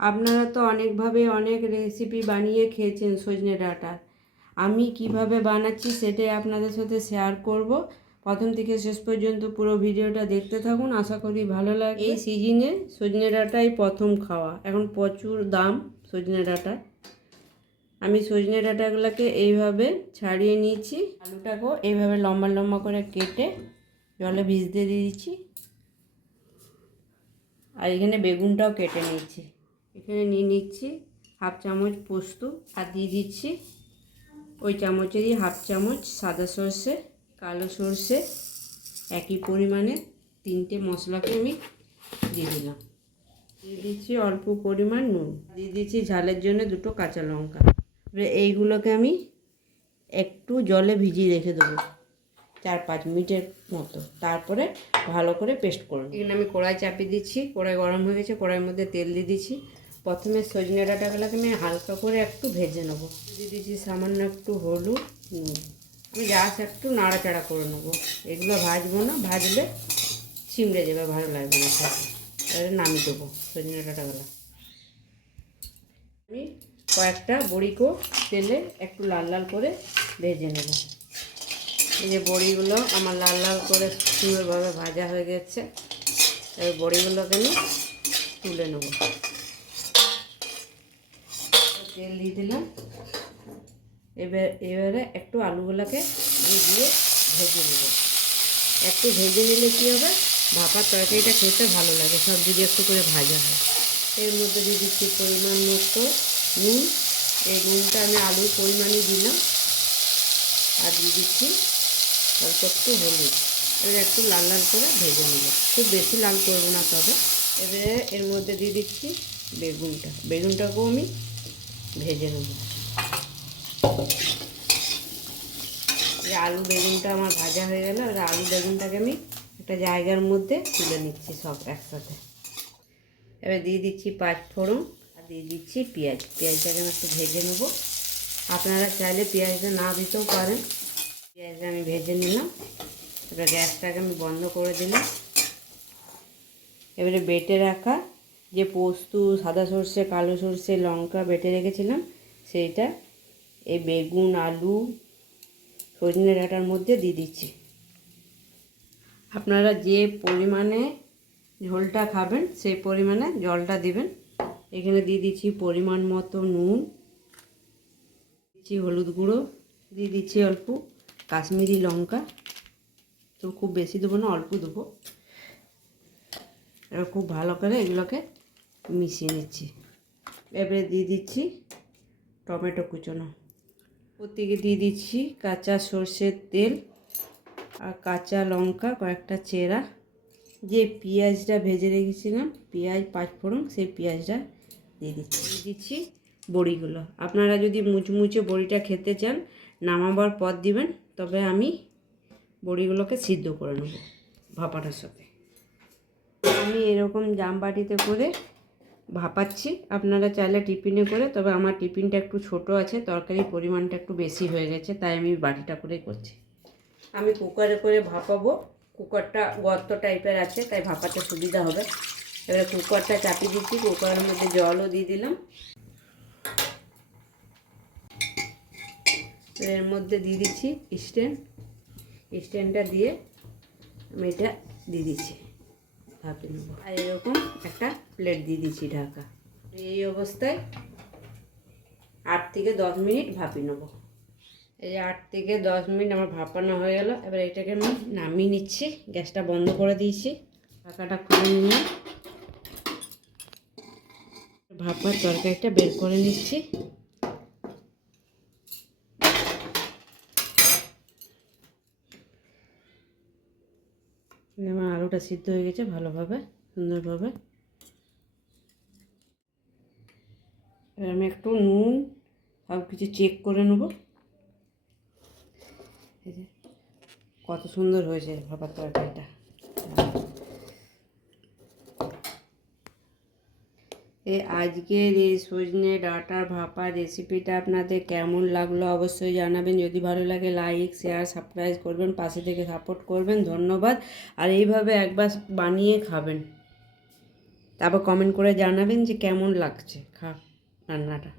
আপনারা তো অনেকভাবে অনেক রেসিপি বানিয়ে খেয়েছেন সজনে ডাঁটার। আমি কিভাবে বানাচ্ছি সেটাই আপনাদের সাথে শেয়ার করব। প্রথম থেকে শেষ পর্যন্ত পুরো ভিডিওটা দেখতে থাকুন, আশা করি ভালো লাগবে। এই সিজনে সজনে ডাঁটাই প্রথম খাওয়া, এখন প্রচুর দাম সজনে ডাঁটা। আমি সজনে ডাঁটাগুলোকে এইভাবে ছাড়িয়ে নিয়েছি, আলুটাকেও এইভাবে লম্বা লম্বা করে কেটে জলে ভিজতে দিয়ে দিচ্ছি। আর এখানে বেগুনটাও কেটে নিয়েছি। এখানে নিয়ে নিচ্ছি হাফ চামচ পোস্ত, আর দিয়ে দিচ্ছি ওই চামচেরই হাফ চামচ সাদা সর্ষে, কালো সর্ষে, একই পরিমাণে 3টে মশলাকে আমি দিয়ে দিলাম। দিয়ে দিচ্ছি অল্প পরিমাণ নুন, দিয়ে দিচ্ছি ঝালের জন্য 2টো কাঁচা লঙ্কা। এবার এইগুলোকে আমি একটু জলে ভিজিয়ে রেখে দেবো 4-5 মিনিটের মতো, তারপরে ভালো করে পেস্ট করব। এখানে আমি কড়াই চাপিয়ে দিচ্ছি, কড়াই গরম হয়ে গেছে, কড়াইয়ের মধ্যে তেল দিয়ে দিচ্ছি। প্রথমে সজনে ডাঁটাগুলোকে আমি হালকা করে একটু ভেজে নেবো। দিয়ে দিচ্ছি সামান্য একটু হলুদ, নুন। আমি জাস্ট একটু নাড়াচাড়া করে নেবো, এগুলো ভাজবো না, ভাজলে ছিমড়ে যাবে, ভালো লাগবে না খেতে। এবারে নামিয়ে দেবো সজনে ডাঁটাগুলো। আমি কয়েকটা বড়িকেও তেলে একটু লাল লাল করে ভেজে নেব। এই যে বড়িগুলো আমার লাল লাল করে সুন্দরভাবে ভাজা হয়ে গেছে। এই বড়িগুলোকে আমি তুলে নেব। তেল দিয়ে দিলাম। এবারে একটু আলুগুলোকে দিয়ে ভেজে নেব। একটু ভেজে নিলে কী হবে, ভাপার তরকারিটা খেতে ভালো লাগে, সব যদি একটু করে ভাজা হয়। এর মধ্যে দিয়ে দিচ্ছি পরিমাণ মতো নুন। এই নুনটা আমি আলুর পরিমাণে দিলাম। আর দিয়ে দিচ্ছি অল্প একটু হলুদ। এবার একটু লাল লাল করে ভেজে নেব, খুব বেশি লাল করবো না। তবে এবারে এর মধ্যে দিয়ে দিচ্ছি বেগুনটাকেও আমি ভেজে নেব। আলু বেগুনটা আমার ভাজা হয়ে গেল। এবার আলু বেগুনটাকে আমি একটা জায়গার মধ্যে তুলে নিচ্ছি সব একসাথে। এবার দিয়ে দিচ্ছি 5 ফোড়ন, আর দিয়ে দিচ্ছি পেঁয়াজটাকে আমি একটু ভেজে নেব। আপনারা চাইলে পেঁয়াজটা না দিতেও পারেন। পেঁয়াজটা আমি ভেজে নিলাম। এবার গ্যাসটাকে আমি বন্ধ করে দিলাম। এবারে বেটে রাখা যে পোস্ত, সাদা সর্ষে, কালো সর্ষে, লঙ্কা বেটে রেখেছিলাম, সেইটা এই বেগুন, আলু, সজনে ডাঁটার মধ্যে দিয়ে দিচ্ছি। আপনারা যে পরিমাণে ঝোলটা খাবেন সেই পরিমাণে জলটা দিবেন। এখানে দিয়ে দিচ্ছি পরিমাণ মতো নুন, দিচ্ছি হলুদ গুঁড়ো, দিয়ে দিচ্ছি অল্প কাশ্মীরি লঙ্কা। তো খুব বেশি দেবো না, অল্প দেবো। এবার খুব ভালো করে এগুলোকে মিশিয়ে নিচ্ছি। এবারে দিয়ে দিচ্ছি টমেটো কুচোনো। প্রত্যেকে দিয়ে দিচ্ছি কাঁচা সর্ষের তেল আর কাঁচা লঙ্কা কয়েকটা চেরা। যে পেঁয়াজটা ভেজে রেখেছিলাম, পেঁয়াজ 5 ফোড়ন, সেই পেঁয়াজটা দিয়ে দিচ্ছি বড়িগুলো। আপনারা যদি মুচমুচে বড়িটা খেতে চান নামাবার পর দিবেন, তবে আমি বড়িগুলোকে সিদ্ধ করে নেব ভাপাটার সাথে। আমি এরকম জামবাটিতে করে ভাপাচ্ছি, আপনারা চাইলে টিফিনে করে, তবে আমার টিফিনটা একটু ছোট আছে, তরকারির পরিমাণটা একটু বেশি হয়ে গেছে, তাই আমি বাটিটা করেই করছি। আমি কুকারে করে ভাপাবো। কুকারটা গর্ত টাইপের আছে, তাই ভাপাতে সুবিধা হবে। এবারে কুকারটা চাপিয়ে দিচ্ছি, কুকারের মধ্যে জলও দিয়ে দিলাম। এর মধ্যে দিয়ে দিচ্ছি স্ট্যান্ডটা দিয়ে আমি এটা দিয়ে দিচ্ছি, ভাপিয়ে নেব। আর এরকম একটা প্লেট দিয়ে দিচ্ছি ঢাকা। এই অবস্থায় 8 থেকে 10 মিনিট ভাপিয়ে নেব। এই যে 8 থেকে 10 মিনিট আমার ভাপানো হয়ে গেল। এবার এটাকে আমি নামিয়ে নিচ্ছি, গ্যাসটা বন্ধ করে দিয়েছি, ঢাকাটা খুলে নিলাম। ভাপার তরকারিটা বের করে নিচ্ছি। আমার আলুটা সিদ্ধ হয়ে গেছে ভালোভাবে, সুন্দরভাবে। এবার আমি একটু নুন সব কিছু চেক করে নেব। এই যে কত সুন্দর হয়েছে ভাপার তরকারিটা। আজকের এই সজনে ডাঁটার ভাপা রেসিপিটা আপনাদের কেমন লাগলো অবশ্যই জানাবেন। যদি ভালো লাগে লাইক, শেয়ার, সাবস্ক্রাইব করবেন, পাশে থেকে সাপোর্ট করবেন। ধন্যবাদ। আর এইভাবে একবার বানিয়ে খাবেন। তারপর কমেন্ট করে জানাবেন যে কেমন লাগছে রান্নাটা।